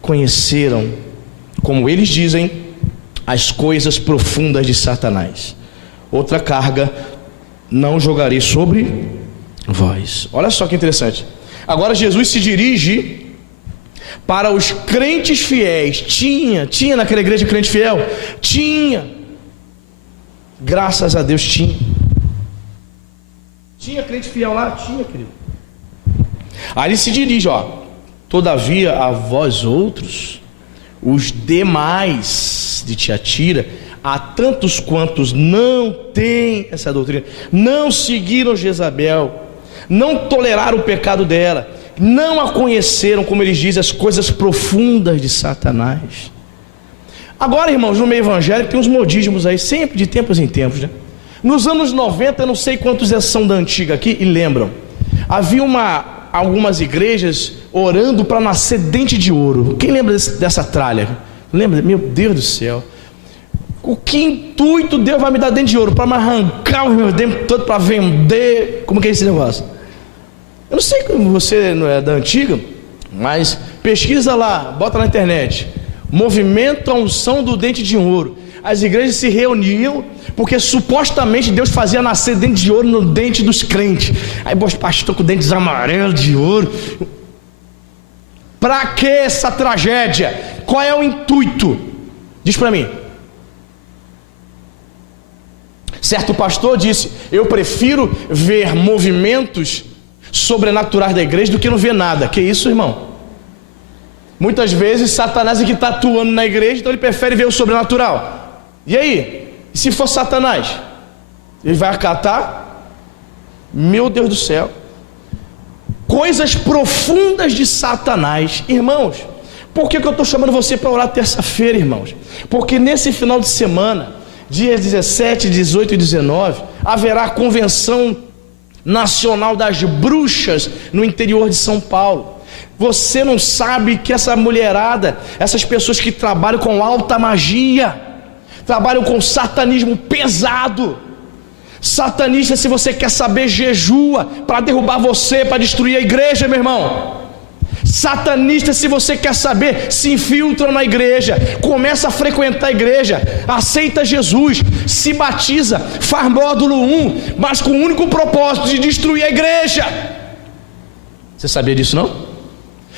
conheceram, como eles dizem, as coisas profundas de Satanás. Outra carga não jogarei sobre vós. Olha só que interessante. Agora Jesus se dirige para os crentes fiéis. Tinha naquela igreja crente fiel? Tinha. Graças a Deus tinha. Tinha crente fiel lá? Tinha, querido. Aí ele se dirige, ó: todavia a vós outros, os demais de Tiatira, há tantos quantos não têm essa doutrina, não seguiram Jezabel, não toleraram o pecado dela, não a conheceram, como eles dizem, as coisas profundas de Satanás. Agora, irmãos, no meio evangélico tem uns modismos aí, sempre de tempos em tempos, né? Nos anos 90, eu não sei quantos são da antiga aqui e lembram, havia algumas igrejas orando para nascer dente de ouro. Quem lembra dessa tralha? Lembra? Meu Deus do céu. O que intuito Deus vai me dar dente de ouro? Para me arrancar os meus dentes todos para vender? Como que é esse negócio? Eu não sei como você não é da antiga, mas pesquisa lá, bota na internet: movimento a unção do dente de ouro. As igrejas se reuniam porque supostamente Deus fazia nascer dente de ouro no dente dos crentes. Aí os pastores com dentes amarelos de ouro. Para que essa tragédia? Qual é o intuito? Diz para mim. Certo pastor disse: eu prefiro ver movimentos sobrenaturais da igreja do que não ver nada. Que isso, irmão? Muitas vezes Satanás é que está atuando na igreja, então ele prefere ver o sobrenatural. E aí? E se for Satanás? Ele vai acatar? Meu Deus do céu. Coisas profundas de Satanás. Irmãos, por que eu estou chamando você para orar terça-feira, irmãos? Porque nesse final de semana, dias 17, 18 e 19, haverá a convenção nacional das bruxas no interior de São Paulo. Você não sabe que essa mulherada, essas pessoas que trabalham com alta magia, trabalham com satanismo pesado. Satanista, se você quer saber, jejua para derrubar você, para destruir a igreja, meu irmão. Satanista, se você quer saber, se infiltram na igreja, começa a frequentar a igreja, aceita Jesus, se batiza, faz módulo 1, mas com o único propósito de destruir a igreja. Você sabia disso, não?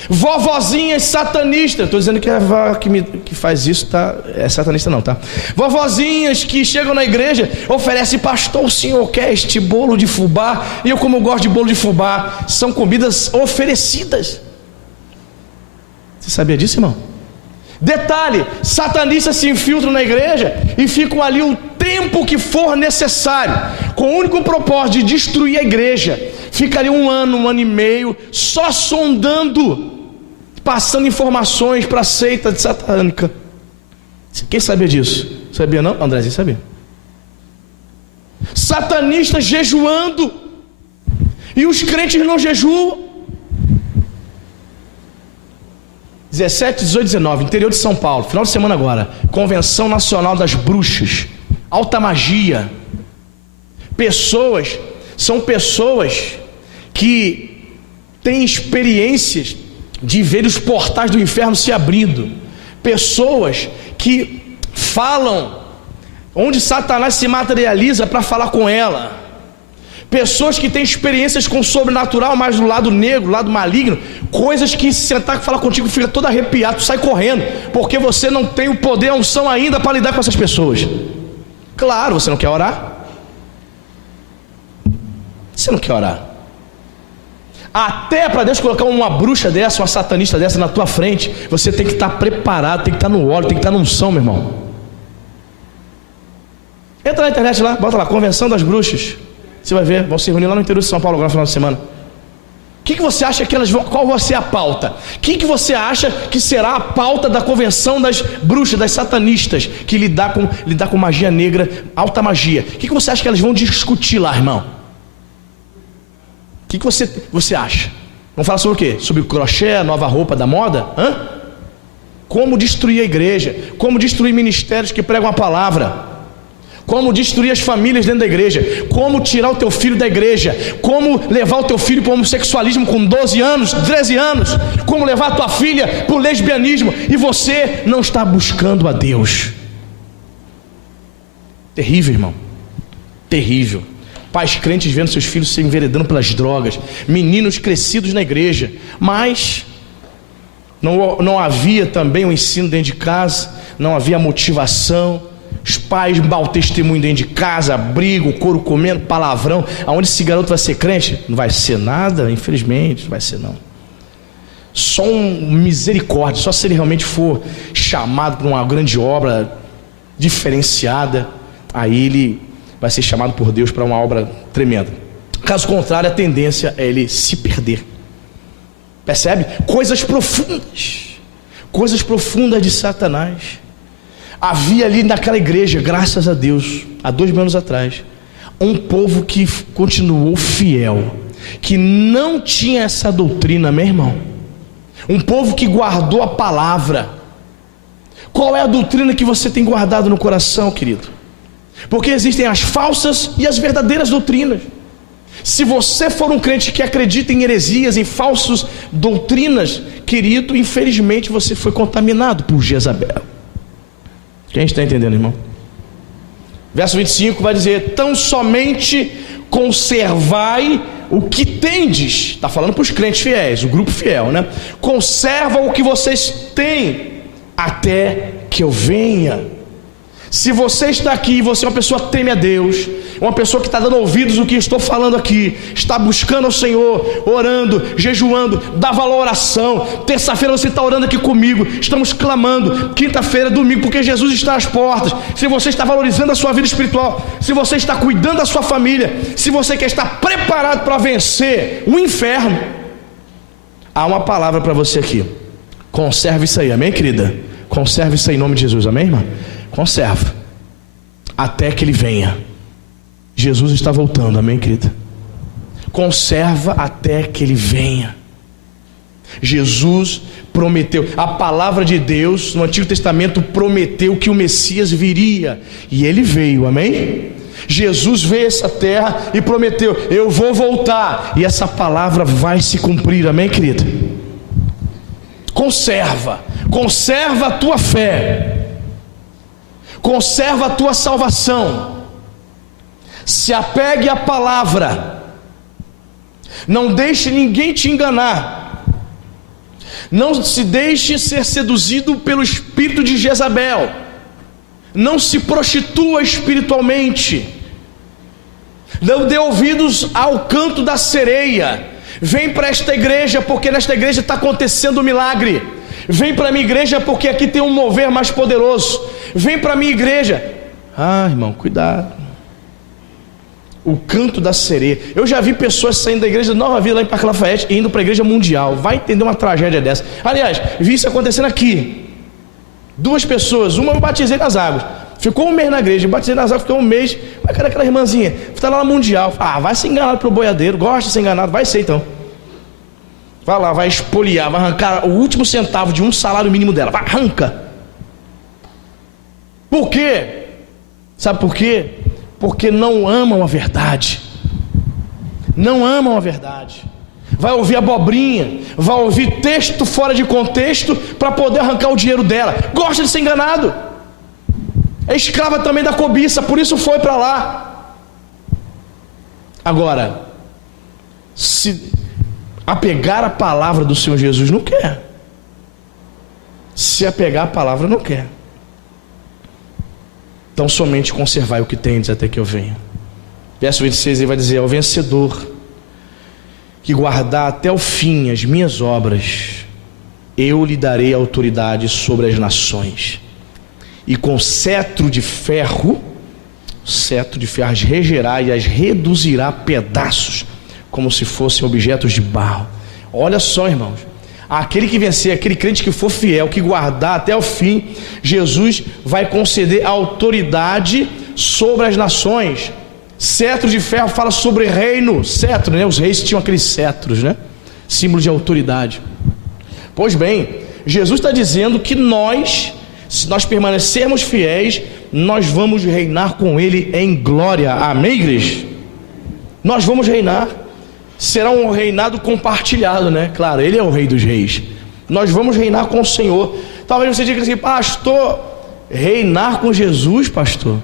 Vovozinhas satanistas, estou dizendo que a avó que faz isso é satanista não, tá? Vovozinhas que chegam na igreja, oferecem: pastor, o senhor quer este bolo de fubá? E eu, como gosto de bolo de fubá, são comidas oferecidas. Você sabia disso, irmão? Detalhe: satanistas se infiltram na igreja e ficam ali o tempo que for necessário, com o único propósito de destruir a igreja. Fica ali 1 ano, 1 ano e meio, só sondando, passando informações para a seita de satânica. Quem sabia disso? Sabia não? Andrezinho sabia. Satanistas jejuando, e os crentes não jejuam. 17, 18, 19, interior de São Paulo, final de semana agora, Convenção Nacional das Bruxas, alta magia. São pessoas que têm experiências de ver os portais do inferno se abrindo, pessoas que falam onde Satanás se materializa para falar com ela, pessoas que têm experiências com o sobrenatural, mas do lado negro, lado maligno, coisas que se sentar e falar contigo fica todo arrepiado, tu sai correndo, porque você não tem o poder, a unção ainda para lidar com essas pessoas. Claro, você não quer orar? Você não quer orar? Até para Deus colocar uma bruxa dessa, uma satanista dessa na tua frente, você tem que estar preparado, tem que estar no óleo, tem que estar na unção, meu irmão. Entra na internet lá, bota lá, Convenção das Bruxas. Você vai ver, vão se reunir lá no interior de São Paulo agora no final de semana. O que você acha que elas vão, qual vai ser a pauta? O que você acha que será a pauta da Convenção das Bruxas, das satanistas, que lidar com magia negra, alta magia? O que você acha que elas vão discutir lá, irmão? O que você acha? Vamos falar sobre o quê? Sobre o crochê, a nova roupa da moda? Como destruir a igreja, como destruir ministérios que pregam a palavra, como destruir as famílias dentro da igreja, como tirar o teu filho da igreja, como levar o teu filho para o homossexualismo com 12 anos, 13 anos, como levar a tua filha para o lesbianismo, e você não está buscando a Deus. Terrível, irmão, terrível. Pais crentes vendo seus filhos se enveredando pelas drogas, meninos crescidos na igreja, mas não havia também o ensino dentro de casa, não havia motivação. Os pais mau testemunho dentro de casa, briga, o couro comendo, palavrão. Aonde esse garoto vai ser crente? Não vai ser nada, infelizmente, não vai ser não. Só um misericórdia, só se ele realmente for chamado para uma grande obra diferenciada, aí ele vai ser chamado por Deus para uma obra tremenda. Caso contrário, a tendência é ele se perder. Percebe? Coisas profundas de Satanás. Havia ali naquela igreja, graças a Deus, há 2 mil anos atrás, um povo que continuou fiel, que não tinha essa doutrina, meu irmão. Um povo que guardou a palavra. Qual é a doutrina que você tem guardado no coração, querido? Porque existem as falsas e as verdadeiras doutrinas. Se você for um crente que acredita em heresias, em falsas doutrinas, querido, infelizmente você foi contaminado por Jezabel. Quem está entendendo, irmão? Verso 25 vai dizer: tão somente conservai o que tendes. Está falando para os crentes fiéis, o grupo fiel, né? Conserva o que vocês têm, até que eu venha. Se você está aqui e você é uma pessoa que teme a Deus, uma pessoa que está dando ouvidos ao que estou falando aqui, está buscando ao Senhor, orando, jejuando, dá valor à oração. Terça-feira você está orando aqui comigo, estamos clamando. Quinta-feira, domingo, porque Jesus está às portas. Se você está valorizando a sua vida espiritual, se você está cuidando da sua família, se você quer estar preparado para vencer o inferno, há uma palavra para você aqui. Conserve isso aí, amém, querida? Conserve isso aí em nome de Jesus, amém, irmã? Conserva até que ele venha. Jesus está voltando, amém, querida? Conserva até que ele venha. Jesus prometeu, a palavra de Deus no Antigo Testamento prometeu que o Messias viria, e ele veio, amém? Jesus veio a essa terra e prometeu: eu vou voltar, e essa palavra vai se cumprir, amém, querido? Conserva a tua fé, conserva a tua salvação, se apegue à palavra, não deixe ninguém te enganar, não se deixe ser seduzido pelo espírito de Jezabel, não se prostitua espiritualmente, não dê ouvidos ao canto da sereia. Vem para esta igreja porque nesta igreja está acontecendo um milagre, vem para a minha igreja porque aqui tem um mover mais poderoso, vem para a minha igreja. Irmão, cuidado. O canto da sereia. Eu já vi pessoas saindo da igreja Nova Vida lá em Parque Lafayette e indo para a igreja mundial. Vai entender uma tragédia dessa. Aliás, vi isso acontecendo aqui. 2 pessoas, uma eu batizei nas águas, ficou um mês na igreja, eu batizei nas águas, ficou um mês. Mas cadê aquela irmãzinha? Está lá na mundial. Vai ser enganado pelo boiadeiro, gosta de ser enganado, vai ser então. Vai lá, vai espoliar, vai arrancar o último centavo de um salário mínimo dela. Vai, arranca. Por quê? Sabe por quê? Porque não amam a verdade, não amam a verdade. Vai ouvir abobrinha, vai ouvir texto fora de contexto para poder arrancar o dinheiro dela. Gosta de ser enganado, é escrava também da cobiça, por isso foi para lá. Agora, se apegar a palavra do Senhor Jesus, não quer. Se apegar a palavra, não quer. Então somente conservai o que tendes até que eu venha. Verso 26 ele vai dizer: ao vencedor que guardar até o fim as minhas obras, eu lhe darei autoridade sobre as nações, e com cetro de ferro as regerá e as reduzirá a pedaços, como se fossem objetos de barro. Olha só, irmãos, aquele que vencer, aquele crente que for fiel, que guardar até o fim, Jesus vai conceder autoridade sobre as nações. Cetro de ferro fala sobre reino, cetro, né? Os reis tinham aqueles cetros, né? Símbolo de autoridade. Pois bem, Jesus está dizendo que nós, se nós permanecermos fiéis, nós vamos reinar com Ele em glória, amém, igreja? Nós vamos reinar. Será um reinado compartilhado, né? Claro, Ele é o Rei dos Reis. Nós vamos reinar com o Senhor. Talvez você diga assim: pastor, reinar com Jesus, pastor?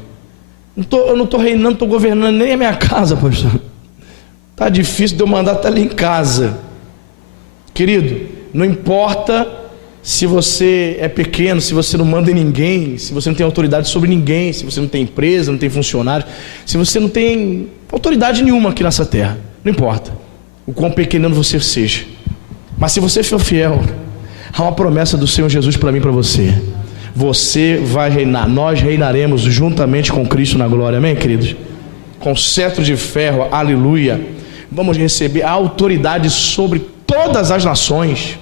Eu não estou reinando, não estou governando nem a minha casa, pastor. Está difícil de eu mandar até ali em casa. Querido, não importa se você é pequeno, se você não manda em ninguém, se você não tem autoridade sobre ninguém, se você não tem empresa, não tem funcionário, se você não tem autoridade nenhuma aqui nessa terra, não importa o quão pequenino você seja, mas se você for fiel, há uma promessa do Senhor Jesus para mim e para você: você vai reinar, nós reinaremos juntamente com Cristo na glória, amém, queridos? Com cetro de ferro, aleluia, vamos receber a autoridade sobre todas as nações.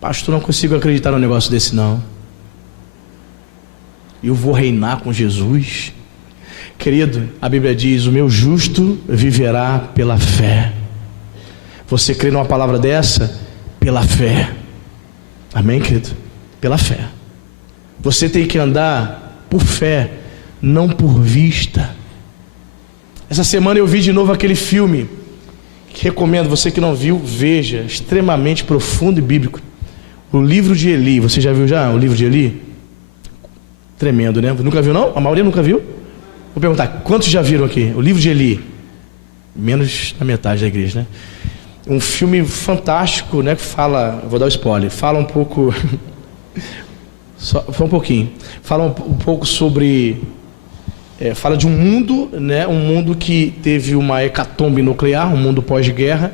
Pastor, não consigo acreditar num negócio desse não. Eu vou reinar com Jesus. Querido, a Bíblia diz: o meu justo viverá pela fé. Você crê numa palavra dessa? Pela fé. Amém, querido? Pela fé. Você tem que andar por fé, não por vista. Essa semana eu vi de novo aquele filme, que recomendo, você que não viu, veja, extremamente profundo e bíblico. O livro de Eli. Você já viu o livro de Eli? Tremendo, né? Nunca viu não? A maioria nunca viu? Vou perguntar, quantos já viram aqui? O livro de Eli? Menos da metade da igreja, né? Um filme fantástico, né? Que fala, vou dar o spoiler, fala um pouco, só um pouquinho, fala um pouco sobre, fala de um mundo, né? Um mundo que teve uma hecatombe nuclear, um mundo pós-guerra,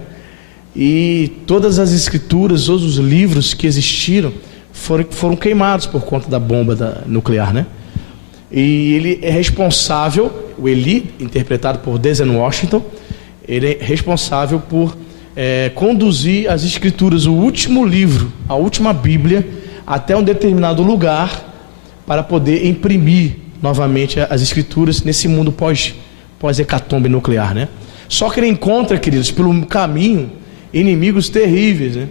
e todas as escrituras, todos os livros que existiram foram queimados por conta da bomba nuclear, né? E ele é responsável, o Eli, interpretado por Denzel Washington, ele é responsável por conduzir as escrituras, o último livro, a última Bíblia, até um determinado lugar, para poder imprimir novamente as escrituras nesse mundo pós-hecatombe nuclear, né? Só que ele encontra, queridos, pelo caminho, inimigos terríveis, né?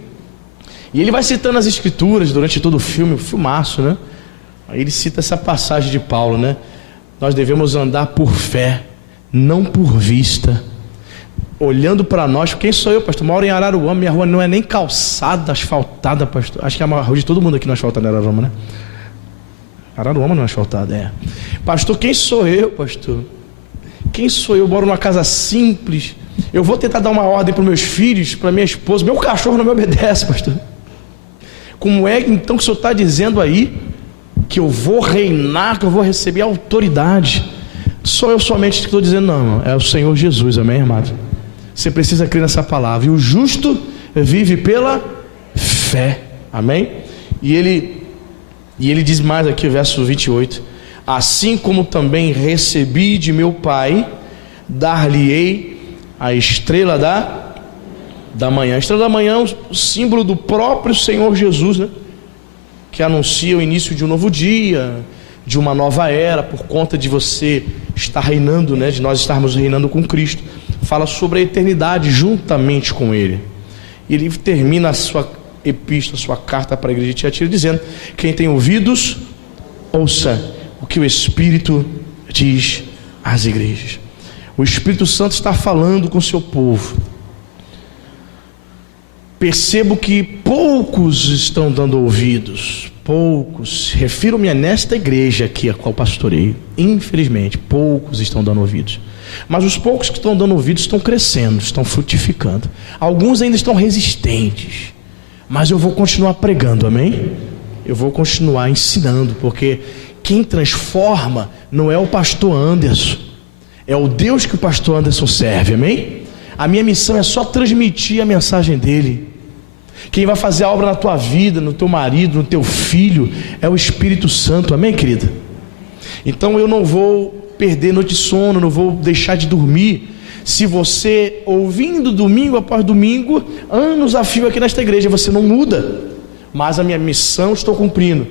E ele vai citando as escrituras durante todo o filme, o filmaço, né? Aí ele cita essa passagem de Paulo, né? Nós devemos andar por fé, não por vista. Olhando para nós, quem sou eu, pastor? Moro em Araruama, minha rua não é nem calçada, asfaltada, pastor. Acho que é a rua de todo mundo aqui não é asfaltada em Araruama, né? Araruama não é asfaltada, é. Pastor, quem sou eu, pastor? Quem sou eu? Eu moro numa casa simples. Eu vou tentar dar uma ordem para meus filhos, para minha esposa. Meu cachorro não me obedece, pastor. Como é então que o senhor está dizendo aí que eu vou reinar, que eu vou receber autoridade? Sou eu somente que estou dizendo, não, irmão. É o Senhor Jesus, amém, amado? Você precisa crer nessa palavra. E o justo vive pela fé, amém? E ele diz mais aqui, verso 28: assim como também recebi de meu Pai, dar-lhe-ei a estrela da manhã. A estrela da manhã é o símbolo do próprio Senhor Jesus, né? Que anuncia o início de um novo dia, de uma nova era, por conta de você estar reinando, né? De nós estarmos reinando com Cristo. Fala sobre a eternidade juntamente com Ele. E ele termina a sua epístola, a sua carta para a igreja de Tiatira, dizendo: quem tem ouvidos, ouça o que o Espírito diz às igrejas. O Espírito Santo está falando com o seu povo. Percebo que poucos estão dando ouvidos. Poucos. Refiro-me a nesta igreja aqui a qual pastorei. Infelizmente, poucos estão dando ouvidos. Mas os poucos que estão dando ouvidos estão crescendo, estão frutificando. Alguns ainda estão resistentes. Mas eu vou continuar pregando, amém? Eu vou continuar ensinando, porque quem transforma não é o pastor Anderson, é o Deus que o pastor Anderson serve, amém? A minha missão é só transmitir a mensagem dele. Quem vai fazer a obra na tua vida, no teu marido, no teu filho, é o Espírito Santo, amém, querida? Então eu não vou perder noite de sono, não vou deixar de dormir, se você, ouvindo domingo após domingo, anos a fio aqui nesta igreja, você não muda. Mas a minha missão estou cumprindo.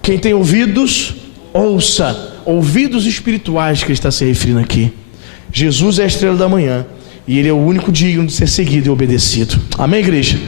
Quem tem ouvidos, ouça. Ouvidos espirituais que ele está se referindo aqui. Jesus é a estrela da manhã, e ele é o único digno de ser seguido e obedecido. Amém, igreja?